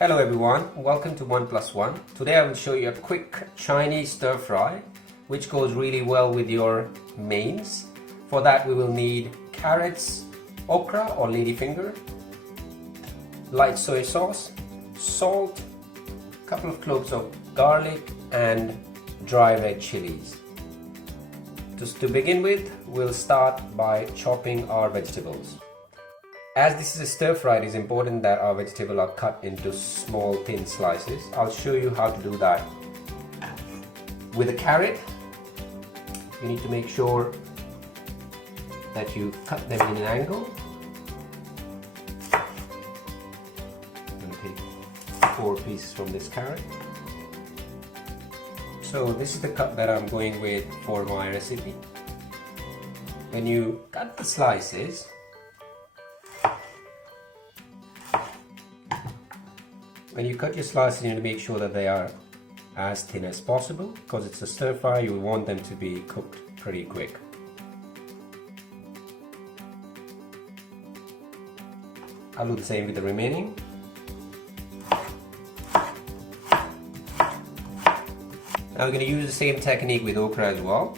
Hello everyone, welcome to 1+1. Today I will show you a quick Chinese stir fry which goes really well with your mains. For that we will need carrots, okra or ladyfinger, light soy sauce, salt, a couple of cloves of garlic and dry red chilies. Just to begin with, we'll start by chopping our vegetables. As this is a stir fry, it is important that our vegetables are cut into small thin slices. I'll show you how to do that. With a carrot, you need to make sure that you cut them in an angle. I'm going to take 4 pieces from this carrot. So this is the cut that I'm going with for my recipe. When you cut the slices, when you cut your slices, you need to make sure that they are as thin as possible, because it's a stir fry, you want them to be cooked pretty quick. I'll do the same with the remaining. Now we're going to use the same technique with okra as well.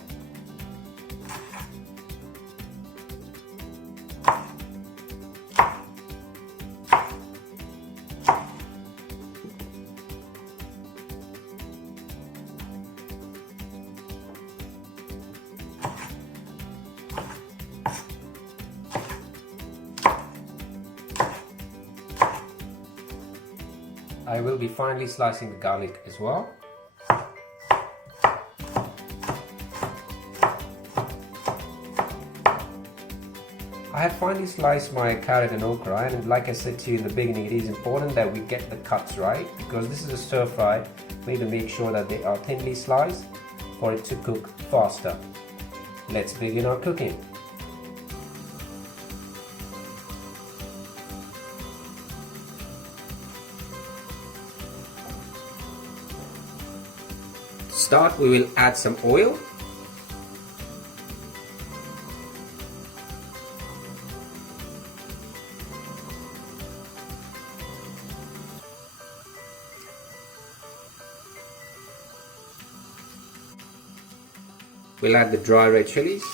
I will be finely slicing the garlic as well. I have finely sliced my carrot and okra, and like I said to you in the beginning, it is important that we get the cuts right, because this is a stir fry. We need to make sure that they are thinly sliced for it to cook faster. Let's begin our cooking. To start, we will add some oil. We'll add the dry red chilies.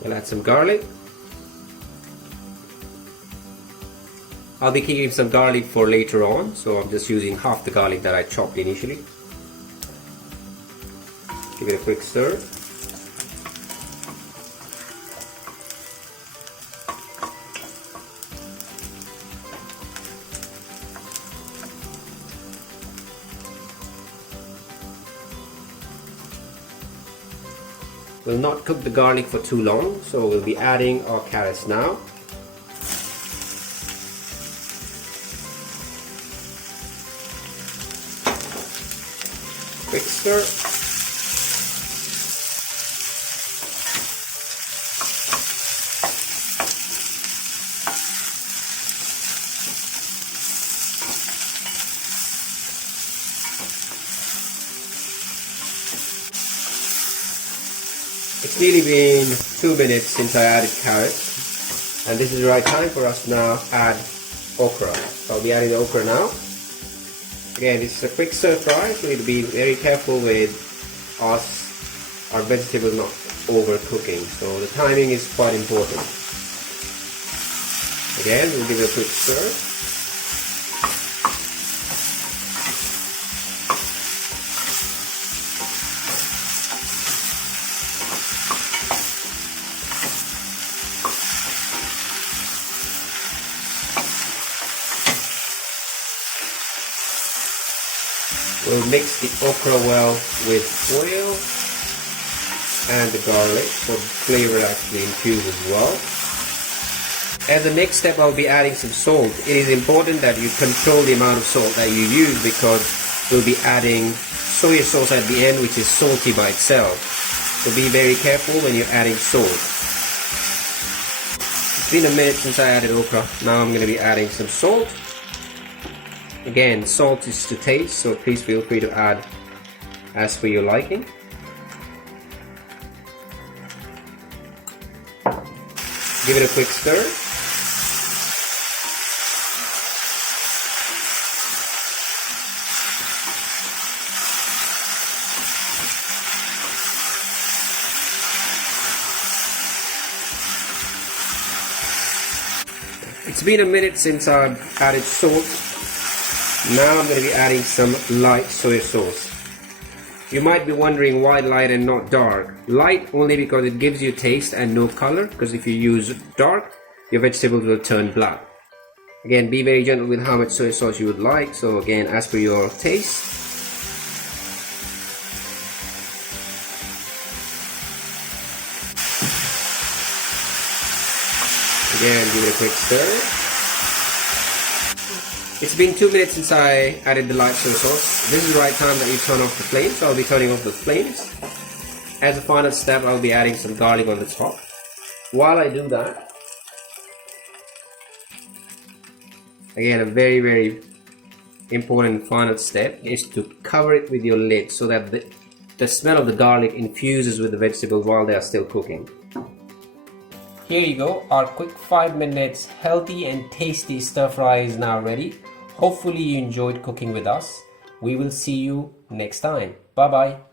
We'll add some garlic. I'll be keeping some garlic for later on, so I'm just using half the garlic that I chopped initially. Give it a quick stir. We'll not cook the garlic for too long, so we'll be adding our carrots now. Quick stir. It's nearly been 2 minutes since I added carrots, and this is the right time for us to now add okra. So I'll be adding the okra now. Again, this is a quick stir fry, so we need to be very careful with our vegetables not overcooking. So the timing is quite important. Again, we'll give it a quick stir. We'll mix the okra well with oil and the garlic for the flavor actually infuse as well. As the next step, I'll be adding some salt. It is important that you control the amount of salt that you use, because we'll be adding soy sauce at the end, which is salty by itself. So be very careful when you're adding salt. It's been a minute since I added okra. Now I'm going to be adding some salt. Again, salt is to taste, so please feel free to add as per your liking. Give it a quick stir. It's been a minute since I've added salt. Now I'm going to be adding some light soy sauce. You might be wondering why light and not dark. Light only because it gives you taste and no color, because if you use dark, your vegetables will turn black. Again, be very gentle with how much soy sauce you would like. So again, as per your taste. Again, give it a quick stir. It's been 2 minutes since I added the light soy sauce. This is the right time that you turn off the flames, so I'll be turning off the flames. As a final step, I'll be adding some garlic on the top. While I do that, again, a very important final step is to cover it with your lid so that the smell of the garlic infuses with the vegetables while they are still cooking. Here you go, our quick 5 minutes healthy and tasty stir fry is now ready. Hopefully you enjoyed cooking with us. We will see you next time. Bye bye.